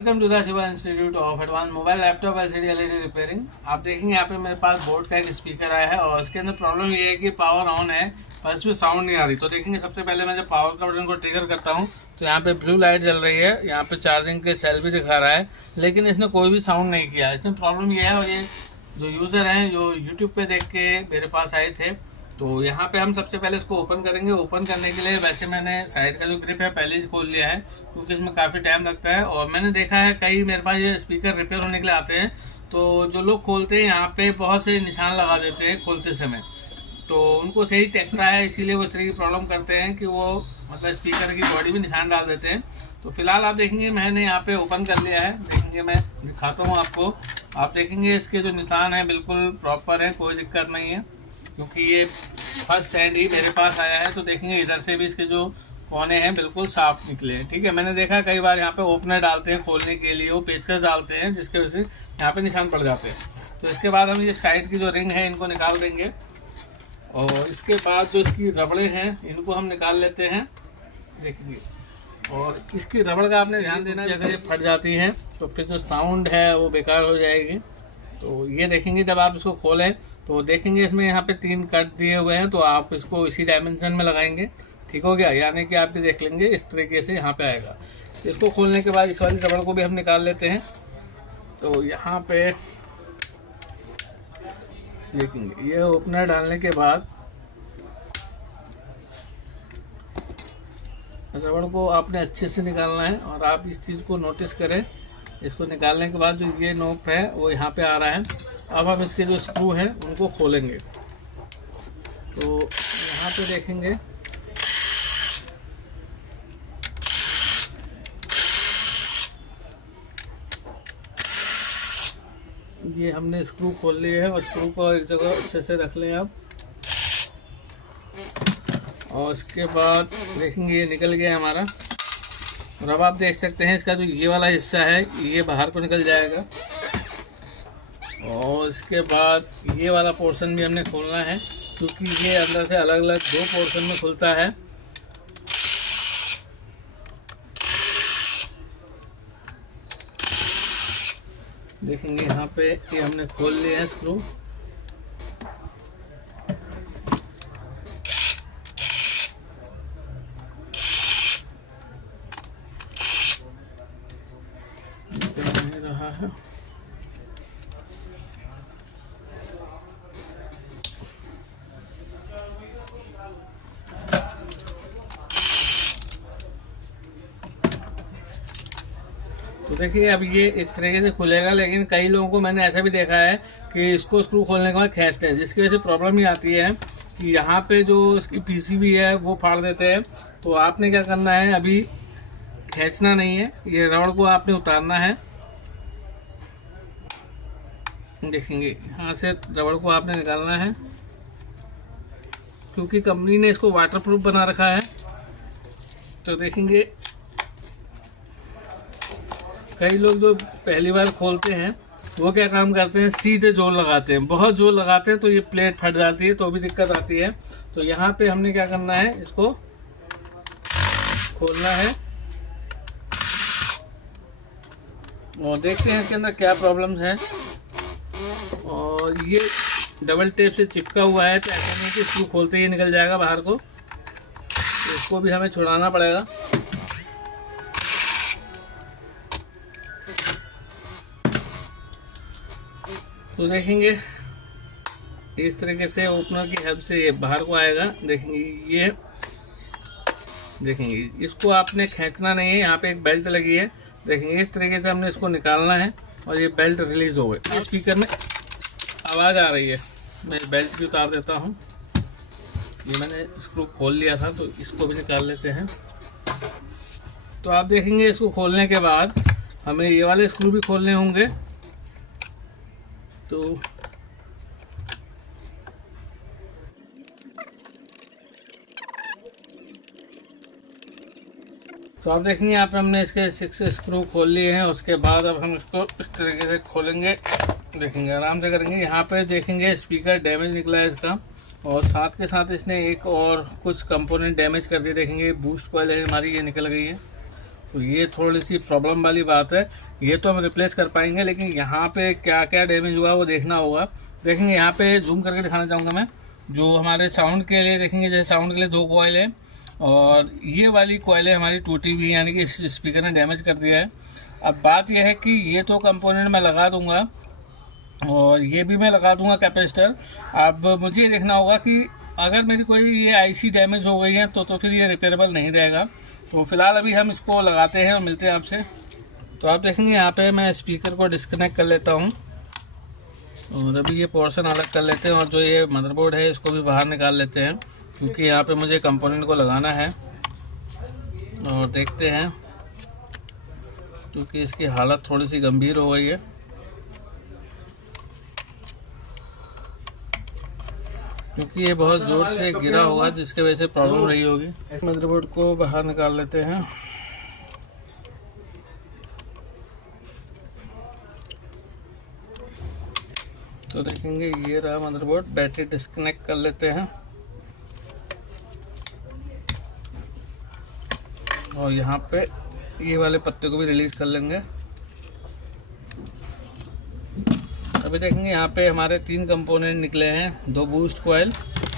Welcome to the Shiva institute of advance mobile laptop LCD LED repairing. आप देखेंगे यहाँ पे मेरे पास बोर्ड का एक स्पीकर आया है और इसके अंदर प्रॉब्लम ये है कि पावर ऑन है पर इसमें साउंड नहीं आ रही। तो देखेंगे सबसे पहले मैं जब पावर का बटन को ट्रिगर करता हूँ तो यहाँ पे ब्लू लाइट जल रही है, यहाँ पे चार्जिंग के सेल भी दिखा रहा है, लेकिन इसने कोई भी साउंड नहीं किया। इसमें प्रॉब्लम ये है और ये जो यूज़र हैं जो यूट्यूब पे देख के मेरे पास आए थे, तो यहाँ पे हम सबसे पहले इसको ओपन करेंगे। ओपन करने के लिए वैसे मैंने साइड का जो ग्रिप है पहले ही खोल लिया है क्योंकि इसमें काफ़ी टाइम लगता है। और मैंने देखा है कई मेरे पास ये स्पीकर रिपेयर होने के लिए आते हैं तो जो लोग खोलते हैं यहाँ पे बहुत से निशान लगा देते हैं खोलते समय, तो उनको सही टेकता है, इसीलिए वो इस तरह की प्रॉब्लम करते हैं कि वो मतलब स्पीकर की बॉडी में निशान डाल देते हैं। तो फिलहाल आप देखेंगे मैंने यहाँ पे ओपन कर लिया है, देखेंगे मैं दिखाता हूँ आपको। आप देखेंगे इसके जो निशान हैं बिल्कुल प्रॉपर है, कोई दिक्कत नहीं है क्योंकि ये फर्स्ट हैंड ही मेरे पास आया है। तो देखेंगे इधर से भी इसके जो कोने हैं बिल्कुल साफ निकले हैं। ठीक है, मैंने देखा कई बार यहाँ पे ओपनर डालते हैं खोलने के लिए, वो पेचकस डालते हैं जिसकी वजह से यहाँ पे निशान पड़ जाते हैं। तो इसके बाद हम ये साइड की जो रिंग है इनको निकाल देंगे और इसके बाद जो इसकी रबड़े हैं इनको हम निकाल लेते हैं। देखिए, और इसकी रबड़ का आपने ध्यान देना, अगर ये फट जाती है तो फिर जो साउंड है वो बेकार हो जाएगी। तो ये देखेंगे जब आप इसको खोलें तो देखेंगे इसमें यहाँ पे 3 कट दिए हुए हैं, तो आप इसको इसी डायमेंशन में लगाएंगे। ठीक हो गया, यानी कि आप भी देख लेंगे इस तरीके से यहाँ पे आएगा। इसको खोलने के बाद इस वाली रबड़ को भी हम निकाल लेते हैं। तो यहाँ पे देखेंगे ये ओपनर डालने के बाद रबड़ को आपने अच्छे से निकालना है और आप इस चीज़ को नोटिस करें। इसको निकालने के बाद जो ये नोक है वो यहाँ पे आ रहा है। अब हम इसके जो स्क्रू हैं उनको खोलेंगे। तो यहाँ पे देखेंगे ये हमने स्क्रू खोल लिए है और स्क्रू को एक जगह अच्छे से रख लें आप। और इसके बाद देखेंगे ये निकल गया हमारा। और अब आप देख सकते हैं इसका जो ये वाला हिस्सा है ये बाहर को निकल जाएगा और इसके बाद ये वाला पोर्शन भी हमने खोलना है क्योंकि ये अंदर से अलग अलग 2 पोर्शन में खुलता है। देखेंगे यहाँ पे ये हमने खोल लिया है स्क्रू। रहा है तो देखिए अब ये इस तरीके से खुलेगा, लेकिन कई लोगों को मैंने ऐसा भी देखा है कि इसको स्क्रू खोलने के बाद खींचते हैं, जिसकी वजह से प्रॉब्लम ये आती है कि यहाँ पे जो इसकी पीसीबी है वो फाड़ देते हैं। तो आपने क्या करना है, अभी खींचना नहीं है, ये रबड़ को आपने उतारना है। देखेंगे यहाँ से रबड़ को आपने निकालना है क्योंकि कंपनी ने इसको वाटरप्रूफ बना रखा है। तो देखेंगे कई लोग जो पहली बार खोलते हैं वो क्या काम करते हैं, सीधे जोर लगाते हैं, बहुत जोर लगाते हैं तो ये प्लेट फट जाती है, तो भी दिक्कत आती है। तो यहाँ पे हमने क्या करना है, इसको खोलना है और देखते हैं इसके अंदर क्या प्रॉब्लम्स हैं। और ये डबल टेप से चिपका हुआ है तो ऐसा नहीं कि स्क्रू खोलते ही निकल जाएगा बाहर को, तो इसको भी हमें छुड़ाना पड़ेगा। तो देखेंगे इस तरीके से ओपनर की हेल्प से ये बाहर को आएगा। देखेंगे ये देखेंगे इसको आपने खींचना नहीं है, यहाँ पे एक बेल्ट लगी है। देखेंगे इस तरीके से हमने इसको निकालना है और ये बेल्ट रिलीज हो गई। स्पीकर में आवाज़ आ रही है, मैं बेल्ट भी उतार देता हूँ। ये मैंने स्क्रू खोल लिया था तो इसको भी निकाल लेते हैं। तो आप देखेंगे इसको खोलने के बाद हमें ये वाले स्क्रू भी खोलने होंगे। तो आप देखेंगे यहाँ पे हमने इसके 6 स्क्रू खोल लिए हैं। उसके बाद अब हम इसको इस तरीके से खोलेंगे, देखेंगे आराम से करेंगे। यहाँ पे देखेंगे स्पीकर डैमेज निकला है इसका, और साथ के साथ इसने एक और कुछ कंपोनेंट डैमेज कर दिए। देखेंगे बूस्ट कॉइल है हमारी, ये निकल गई है। तो ये थोड़ी सी प्रॉब्लम वाली बात है। ये तो हम रिप्लेस कर पाएंगे, लेकिन यहाँ पे क्या क्या डैमेज हुआ वो देखना होगा। देखेंगे यहाँ पे जूम करके दिखाना चाहूँगा मैं, जो हमारे साउंड के लिए देखेंगे, जैसे साउंड के लिए 2 कॉइल है और ये वाली कॉइल है हमारी टूटी हुई, यानी कि इस स्पीकर ने डैमेज कर दिया है। अब बात यह है कि ये तो कंपोनेंट मैं लगा दूंगा और ये भी मैं लगा दूंगा कैपेसिटर। अब मुझे ये देखना होगा कि अगर मेरी कोई ये आईसी डैमेज हो गई है तो फिर ये रिपेयरेबल नहीं रहेगा। तो फिलहाल अभी हम इसको लगाते हैं और मिलते हैं आपसे। तो आप देखेंगे यहाँ पे मैं स्पीकर को डिस्कनेक्ट कर लेता हूँ और अभी ये पोर्शन अलग कर लेते हैं और जो ये मदरबोर्ड है इसको भी बाहर निकाल लेते हैं, क्योंकि यहाँ पे मुझे कंपोनेंट को लगाना है। और देखते हैं, क्योंकि इसकी हालत थोड़ी सी गंभीर हो गई है। क्योंकि ये बहुत ज़ोर से गिरा होगा जिसके वजह से प्रॉब्लम रही होगी। मदरबोर्ड को बाहर निकाल लेते हैं। तो देखेंगे ये रहा मदरबोर्ड। बैटरी डिस्कनेक्ट कर लेते हैं और यहाँ पे ये वाले पत्ते को भी रिलीज कर लेंगे। अभी देखेंगे यहाँ पे हमारे 3 कंपोनेंट निकले हैं, 2 बूस्ट कॉइल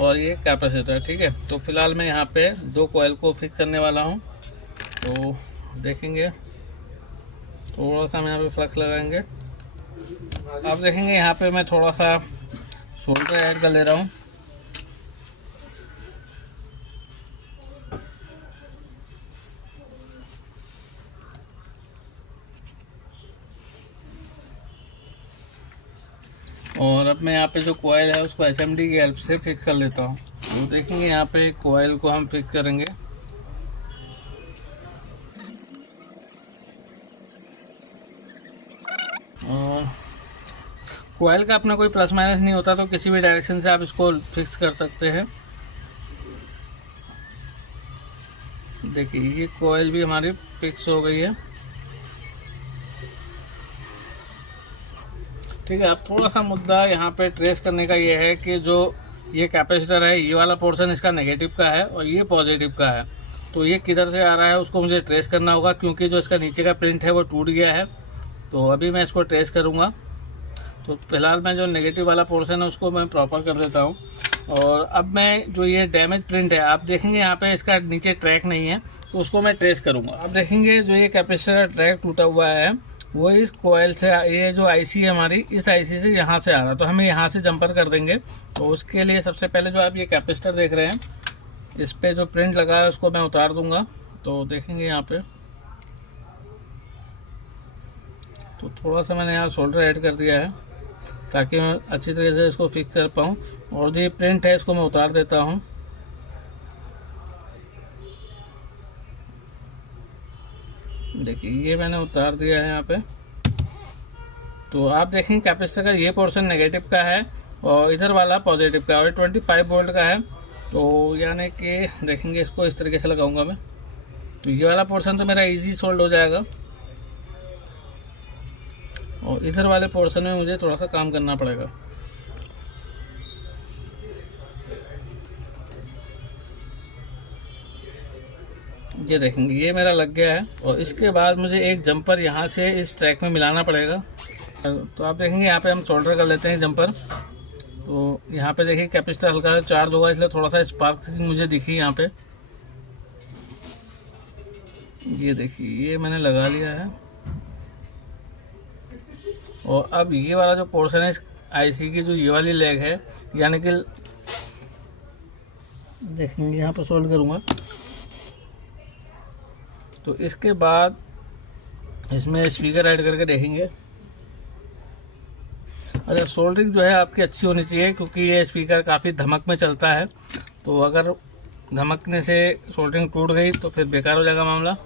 और ये कैपेसिटर। ठीक है, तो फिलहाल मैं यहाँ पे 2 कॉइल को फिक्स करने वाला हूँ। तो देखेंगे थोड़ा सा हम यहाँ पे फ्लक्स लगाएंगे। अब देखेंगे यहाँ पे मैं थोड़ा सा सोल्डर ऐड कर ले रहा हूँ। और अब मैं यहाँ पे जो कॉइल है उसको एसएमडी की हेल्प से फिक्स कर लेता हूँ। तो देखेंगे यहाँ पे कॉइल को हम फिक्स करेंगे। और कॉइल का अपना कोई प्लस माइनस नहीं होता, तो किसी भी डायरेक्शन से आप इसको फिक्स कर सकते हैं। देखिए ये कॉइल भी हमारी फिक्स हो गई है। ठीक है, अब थोड़ा सा मुद्दा यहाँ पे ट्रेस करने का ये है कि जो ये कैपेसिटर है, ये वाला पोर्शन इसका नेगेटिव का है और ये पॉजिटिव का है। तो ये किधर से आ रहा है उसको मुझे ट्रेस करना होगा, क्योंकि जो इसका नीचे का प्रिंट है वो टूट गया है। तो अभी मैं इसको ट्रेस करूँगा। तो फिलहाल मैं जो नेगेटिव वाला पोर्शन है उसको मैं प्रॉपर कर देता हूँ। और अब मैं जो ये डैमेज प्रिंट है, आप देखेंगे यहाँ पे इसका नीचे ट्रैक नहीं है, तो उसको मैं ट्रेस करूँगा। अब देखेंगे जो ये कैपेसिटर का ट्रैक टूटा हुआ है वो इस कोयल से, ये जो आईसी है हमारी, इस आईसी से यहाँ से आ रहा है। तो हमें यहाँ से जंपर कर देंगे। तो उसके लिए सबसे पहले जो आप ये कैपेसिटर देख रहे हैं, इस पर जो प्रिंट लगा है उसको मैं उतार दूंगा। तो देखेंगे यहाँ पे, तो थोड़ा सा मैंने यहाँ सोल्डर ऐड कर दिया है ताकि मैं अच्छी तरीके से इसको फिक्स कर पाऊँ। और जो ये प्रिंट है इसको मैं उतार देता हूँ। देखिए ये मैंने उतार दिया है यहाँ पे। तो आप देखेंगे कैपेसिटर का ये पोर्शन नेगेटिव का है और इधर वाला पॉजिटिव का है, और 25 वोल्ट का है। तो यानी कि देखेंगे इसको इस तरीके से लगाऊंगा मैं, तो ये वाला पोर्शन तो मेरा इजी सोल्ड हो जाएगा और इधर वाले पोर्शन में मुझे थोड़ा सा काम करना पड़ेगा। ये देखेंगे ये मेरा लग गया है और इसके बाद मुझे एक जंपर यहाँ से इस ट्रैक में मिलाना पड़ेगा। तो आप देखेंगे यहाँ पे हम सोल्डर कर लेते हैं जंपर। तो यहाँ पे देखिए कैपेसिटर हल्का चार्ज होगा, इसलिए थोड़ा सा स्पार्क मुझे दिखी यहाँ पे। ये देखिए ये मैंने लगा लिया है। और अब ये वाला जो पोर्शन है इस आईसी की, जो ये वाली लेग है, यानी कि देखेंगे यहाँ पर सोल्ड करूँगा। तो इसके बाद इसमें स्पीकर ऐड करके देखेंगे। अगर सोल्डरिंग जो है आपकी अच्छी होनी चाहिए, क्योंकि ये स्पीकर काफ़ी धमक में चलता है। तो अगर धमकने से सोल्डरिंग टूट गई तो फिर बेकार हो जाएगा मामला।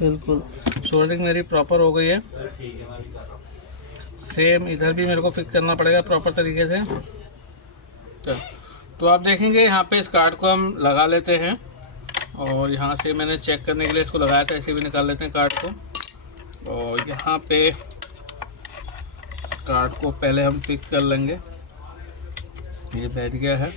बिल्कुल सोल्डरिंग मेरी प्रॉपर हो गई है। सेम इधर भी मेरे को फिक्स करना पड़ेगा प्रॉपर तरीके से। तो आप देखेंगे यहाँ पे इस कार्ड को हम लगा लेते हैं और यहाँ से मैंने चेक करने के लिए इसको लगाया था, ऐसे भी निकाल लेते हैं कार्ड को। और यहाँ पे कार्ड को पहले हम फिक्स कर लेंगे। ये बैठ गया है।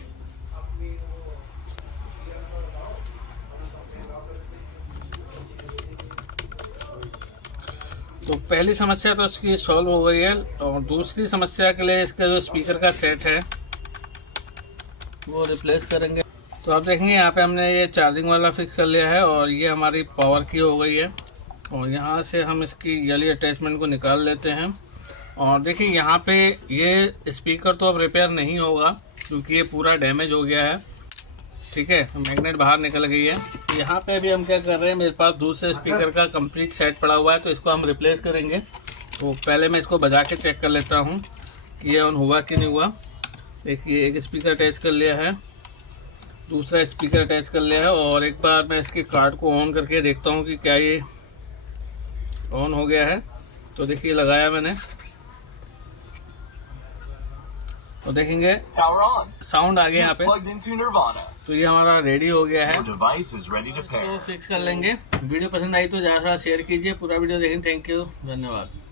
तो पहली समस्या तो इसकी सॉल्व हो गई है, और दूसरी समस्या के लिए इसका जो स्पीकर का सेट है वो रिप्लेस करेंगे। तो आप देखेंगे यहाँ पे हमने ये चार्जिंग वाला फिक्स कर लिया है, और ये हमारी पावर की हो गई है। और यहाँ से हम इसकी वाली अटैचमेंट को निकाल लेते हैं। और देखिए यहाँ पे ये स्पीकर तो अब रिपेयर नहीं होगा क्योंकि ये पूरा डैमेज हो गया है, ठीक है, मैग्नेट बाहर निकल गई है। यहाँ पे अभी हम क्या कर रहे हैं, मेरे पास दूसरे स्पीकर का कंप्लीट सेट पड़ा हुआ है, तो इसको हम रिप्लेस करेंगे। तो पहले मैं इसको बजा के चेक कर लेता हूँ कि ये ऑन हुआ कि नहीं हुआ। देखिए एक स्पीकर अटैच कर लिया है, दूसरा स्पीकर अटैच कर लिया है, और एक बार मैं इसके कार्ड को ऑन करके देखता हूँ कि क्या ये ऑन हो गया है। तो देखिए लगाया मैंने, तो देखेंगे साउंड आ गया यहाँ पे। तो ये हमारा रेडी हो गया है, तो फिक्स कर लेंगे। वीडियो पसंद आई तो ज़्यादा से ज़्यादा शेयर कीजिए, पूरा वीडियो देखें। थैंक यू, धन्यवाद।